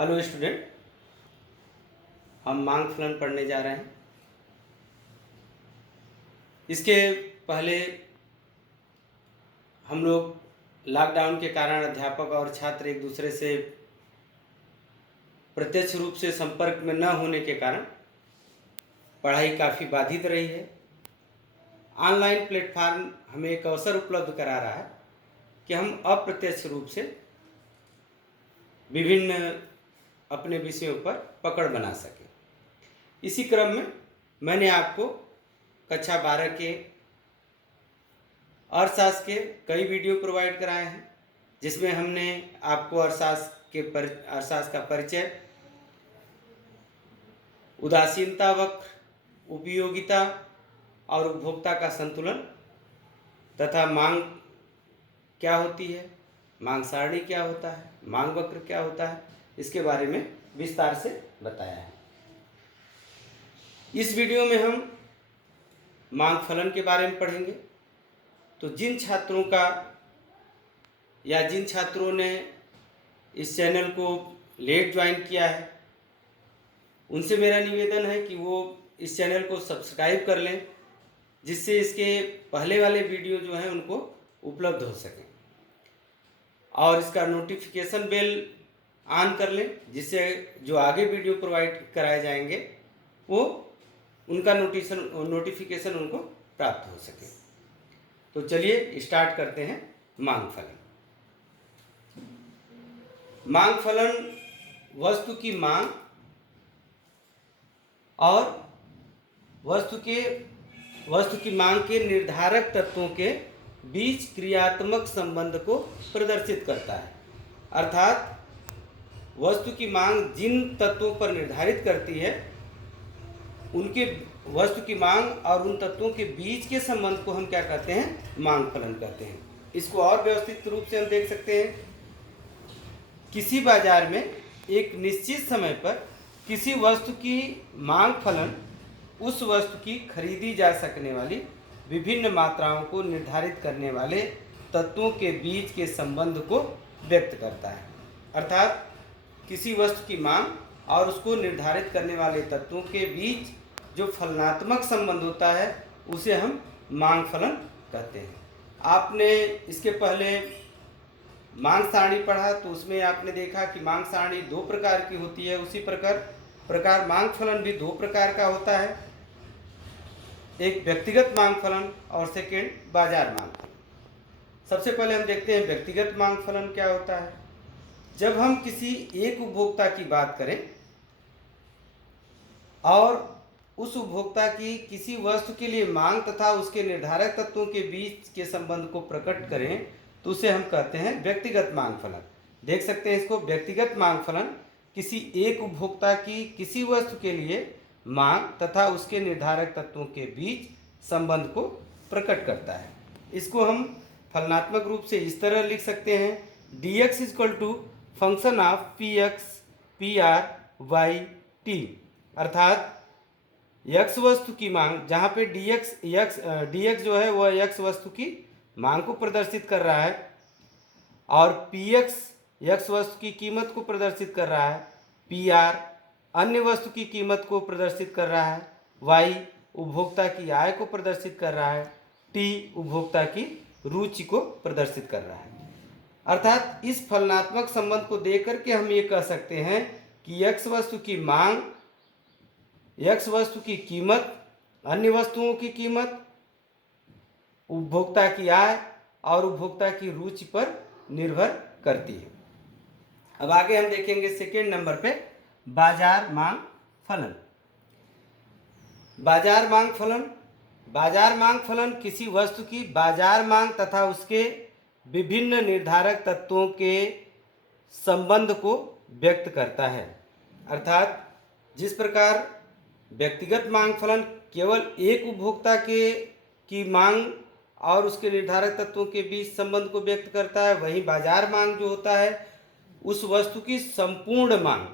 Hello student, हम मांग फलन पढ़ने जा रहे हैं। इसके पहले हम लोग लॉकडाउन के कारण अध्यापक और छात्र एक दूसरे से प्रत्यक्ष रूप से संपर्क में न होने के कारण पढ़ाई काफ़ी बाधित रही है। ऑनलाइन प्लेटफार्म हमें एक अवसर उपलब्ध करा रहा है कि हम अप्रत्यक्ष रूप से विभिन्न अपने विषयों पर पकड़ बना सकें। इसी क्रम में मैंने आपको कक्षा 12 के अर्थशास्त्र के कई वीडियो प्रोवाइड कराए हैं, जिसमें हमने आपको अर्थशास्त्र का परिचय, उदासीनता वक्र, उपयोगिता और उपभोक्ता का संतुलन तथा मांग क्या होती है, मांग सारणी क्या होता है, मांग वक्र क्या होता है, इसके बारे में विस्तार से बताया है। इस वीडियो में हम मांग फलन के बारे में पढ़ेंगे। तो जिन छात्रों ने इस चैनल को लेट ज्वाइन किया है, उनसे मेरा निवेदन है कि वो इस चैनल को सब्सक्राइब कर लें, जिससे इसके पहले वाले वीडियो जो हैं उनको उपलब्ध हो सकें, और इसका नोटिफिकेशन बेल ऑन कर लें, जिससे जो आगे वीडियो प्रोवाइड कराए जाएंगे वो उनका नोटिफिकेशन उनको प्राप्त हो सके। तो चलिए स्टार्ट करते हैं मांग फलन। मांग फलन वस्तु की मांग और वस्तु की मांग के निर्धारक तत्वों के बीच क्रियात्मक संबंध को प्रदर्शित करता है। अर्थात वस्तु की मांग जिन तत्वों पर निर्धारित करती है, उनके वस्तु की मांग और उन तत्वों के बीच के संबंध को हम क्या कहते हैं, मांग फलन कहते हैं। इसको और व्यवस्थित रूप से हम देख सकते हैं। किसी बाजार में एक निश्चित समय पर किसी वस्तु की मांग फलन उस वस्तु की खरीदी जा सकने वाली विभिन्न मात्राओं को निर्धारित करने वाले तत्वों के बीच के संबंध को व्यक्त करता है। अर्थात किसी वस्तु की मांग और उसको निर्धारित करने वाले तत्वों के बीच जो फलनात्मक संबंध होता है, उसे हम मांग फलन कहते हैं। आपने इसके पहले मांग सारणी पढ़ा, तो उसमें आपने देखा कि मांग सारणी दो प्रकार की होती है। उसी प्रकार मांग फलन भी दो प्रकार का होता है, एक व्यक्तिगत मांग फलन और सेकेंड बाजार मांग फलन। सबसे पहले हम देखते हैं व्यक्तिगत मांग फलन क्या होता है। जब हम किसी एक उपभोक्ता की बात करें और उस उपभोक्ता की किसी वस्तु के लिए मांग तथा उसके निर्धारक तत्वों के बीच के संबंध को प्रकट करें, तो उसे हम कहते हैं व्यक्तिगत मांग फलन। देख सकते हैं इसको, व्यक्तिगत मांग फलन किसी एक उपभोक्ता की किसी वस्तु के लिए मांग तथा उसके निर्धारक तत्वों के बीच संबंध को प्रकट करता है। इसको हम फलनात्मक रूप से इस तरह लिख सकते हैं, dx = function of px pr y t। अर्थात x वस्तु की मांग, जहाँ पे dx जो है वह x वस्तु की मांग को प्रदर्शित कर रहा है, और px x वस्तु की कीमत को प्रदर्शित कर रहा है, pr अन्य वस्तु की कीमत को प्रदर्शित कर रहा है, y उपभोक्ता की आय को प्रदर्शित कर रहा है, t उपभोक्ता की रुचि को प्रदर्शित कर रहा है। अर्थात इस फलनात्मक संबंध को देख करके हम ये कह सकते हैं कि x वस्तु की मांग, x वस्तु की कीमत, अन्य वस्तुओं की कीमत, उपभोक्ता की आय और उपभोक्ता की रुचि पर निर्भर करती है। अब आगे हम देखेंगे सेकेंड नंबर पे बाजार मांग फलन। बाजार मांग फलन किसी वस्तु की बाजार मांग तथा उसके विभिन्न निर्धारक तत्वों के संबंध को व्यक्त करता है। अर्थात जिस प्रकार व्यक्तिगत मांग फलन केवल एक उपभोक्ता की मांग और उसके निर्धारक तत्वों के बीच संबंध को व्यक्त करता है, वहीं बाजार मांग जो होता है उस वस्तु की संपूर्ण मांग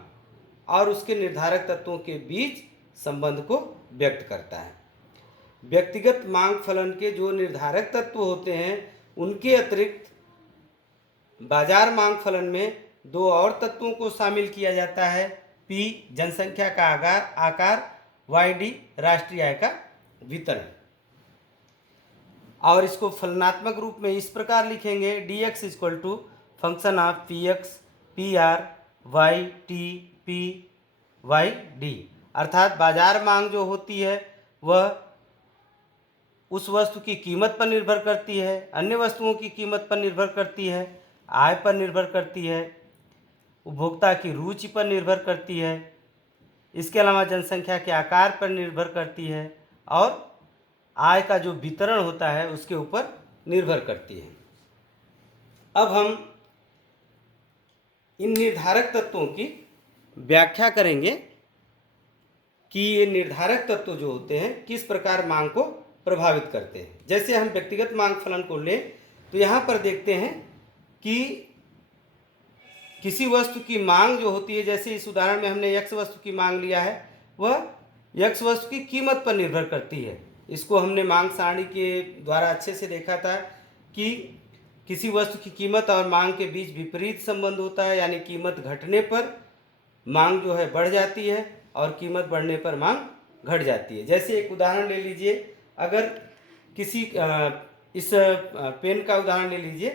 और उसके निर्धारक तत्वों के बीच संबंध को व्यक्त करता है। व्यक्तिगत मांग फलन के जो निर्धारक तत्व होते हैं, उनके अतिरिक्त बाजार मांग फलन में दो और तत्वों को शामिल किया जाता है। P जनसंख्या का आकार, YD राष्ट्रीय आय का वितरण। और इसको फलनात्मक रूप में इस प्रकार लिखेंगे, dx equal to function of px PR YT PYD। अर्थात बाजार मांग जो होती है वह उस वस्तु की कीमत पर निर्भर करती है, अन्य वस्तुओं की कीमत पर निर्भर करती है, आय पर निर्भर करती है, उपभोक्ता की रुचि पर निर्भर करती है, इसके अलावा जनसंख्या के आकार पर निर्भर करती है और आय का जो वितरण होता है उसके ऊपर निर्भर करती है। अब हम इन निर्धारक तत्वों की व्याख्या करेंगे कि ये निर्धारक तत्व जो होते हैं किस प्रकार मांग को प्रभावित करते हैं। जैसे हम व्यक्तिगत मांग फलन को लें तो यहाँ पर देखते हैं कि किसी वस्तु की मांग जो होती है, जैसे इस उदाहरण में हमने x वस्तु की मांग लिया है, वह x वस्तु की कीमत पर निर्भर करती है। इसको हमने मांग सारणी के द्वारा अच्छे से देखा था कि किसी वस्तु की कीमत और मांग के बीच विपरीत संबंध होता है, यानी कीमत घटने पर मांग जो है बढ़ जाती है और कीमत बढ़ने पर मांग घट जाती है। जैसे एक उदाहरण ले लीजिए, अगर किसी इस पेन का उदाहरण ले लीजिए,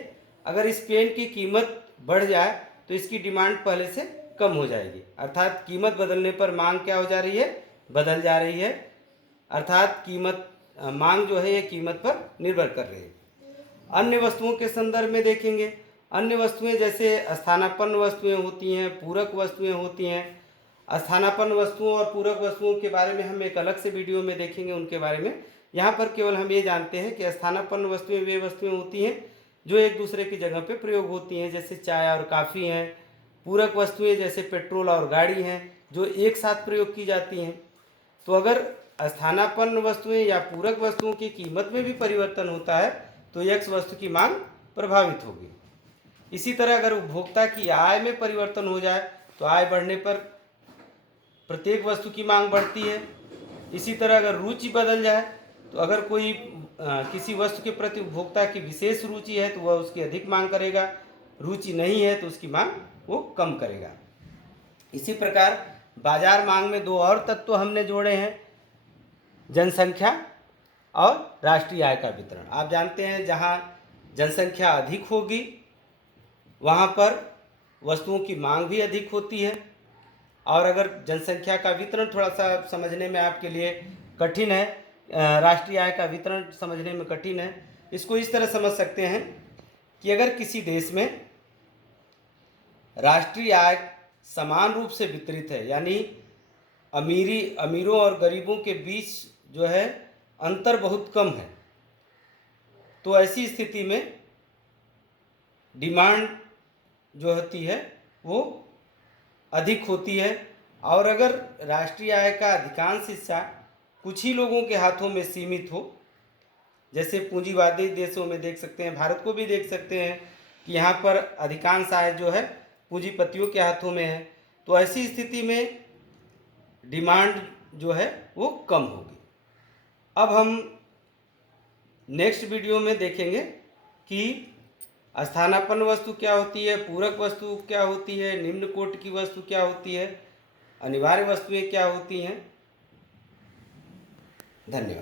अगर इस पेन की कीमत बढ़ जाए तो इसकी डिमांड पहले से कम हो जाएगी, अर्थात कीमत बदलने पर मांग क्या हो जा रही है, बदल जा रही है, अर्थात कीमत मांग जो है ये कीमत पर निर्भर कर रही है। अन्य वस्तुओं के संदर्भ में देखेंगे, अन्य वस्तुएं जैसे स्थानापन्न वस्तुएं होती हैं, पूरक वस्तुएं होती हैं। स्थानापन्न वस्तुओं और पूरक वस्तुओं के बारे में हम एक अलग से वीडियो में देखेंगे उनके बारे में। यहाँ पर केवल हम ये जानते हैं कि स्थानापन्न वस्तुएं वे वस्तुएं होती हैं जो एक दूसरे की जगह पे प्रयोग होती हैं, जैसे चाय और काफ़ी हैं। पूरक वस्तुएं जैसे पेट्रोल और गाड़ी हैं जो एक साथ प्रयोग की जाती हैं। तो अगर स्थानापन्न वस्तुएं या पूरक वस्तुओं की कीमत में भी परिवर्तन होता है तो x वस्तु की मांग प्रभावित होगी। इसी तरह अगर उपभोक्ता की आय में परिवर्तन हो जाए तो आय बढ़ने पर प्रत्येक वस्तु की मांग बढ़ती है। इसी तरह अगर रुचि बदल जाए तो अगर कोई किसी वस्तु के प्रति उपभोक्ता की विशेष रुचि है तो वह उसकी अधिक मांग करेगा, रुचि नहीं है तो उसकी मांग वो कम करेगा। इसी प्रकार बाजार मांग में दो और तत्व हमने जोड़े हैं, जनसंख्या और राष्ट्रीय आय का वितरण। आप जानते हैं जहाँ जनसंख्या अधिक होगी वहाँ पर वस्तुओं की मांग भी अधिक होती है। और अगर जनसंख्या का वितरण थोड़ा सा समझने में आपके लिए कठिन है, राष्ट्रीय आय का वितरण समझने में कठिन है, इसको इस तरह समझ सकते हैं कि अगर किसी देश में राष्ट्रीय आय समान रूप से वितरित है, यानी अमीरों और गरीबों के बीच जो है अंतर बहुत कम है, तो ऐसी स्थिति में डिमांड जो होती है वो अधिक होती है। और अगर राष्ट्रीय आय का अधिकांश हिस्सा कुछ ही लोगों के हाथों में सीमित हो, जैसे पूंजीवादी देशों में देख सकते हैं, भारत को भी देख सकते हैं कि यहाँ पर अधिकांश आय जो है पूंजीपतियों के हाथों में है, तो ऐसी स्थिति में डिमांड जो है वो कम होगी। अब हम नेक्स्ट वीडियो में देखेंगे कि स्थानापन्न वस्तु क्या होती है, पूरक वस्तु क्या होती है, निम्न कोटि की वस्तु क्या होती है, अनिवार्य वस्तुएं क्या होती हैं। धन्यवाद।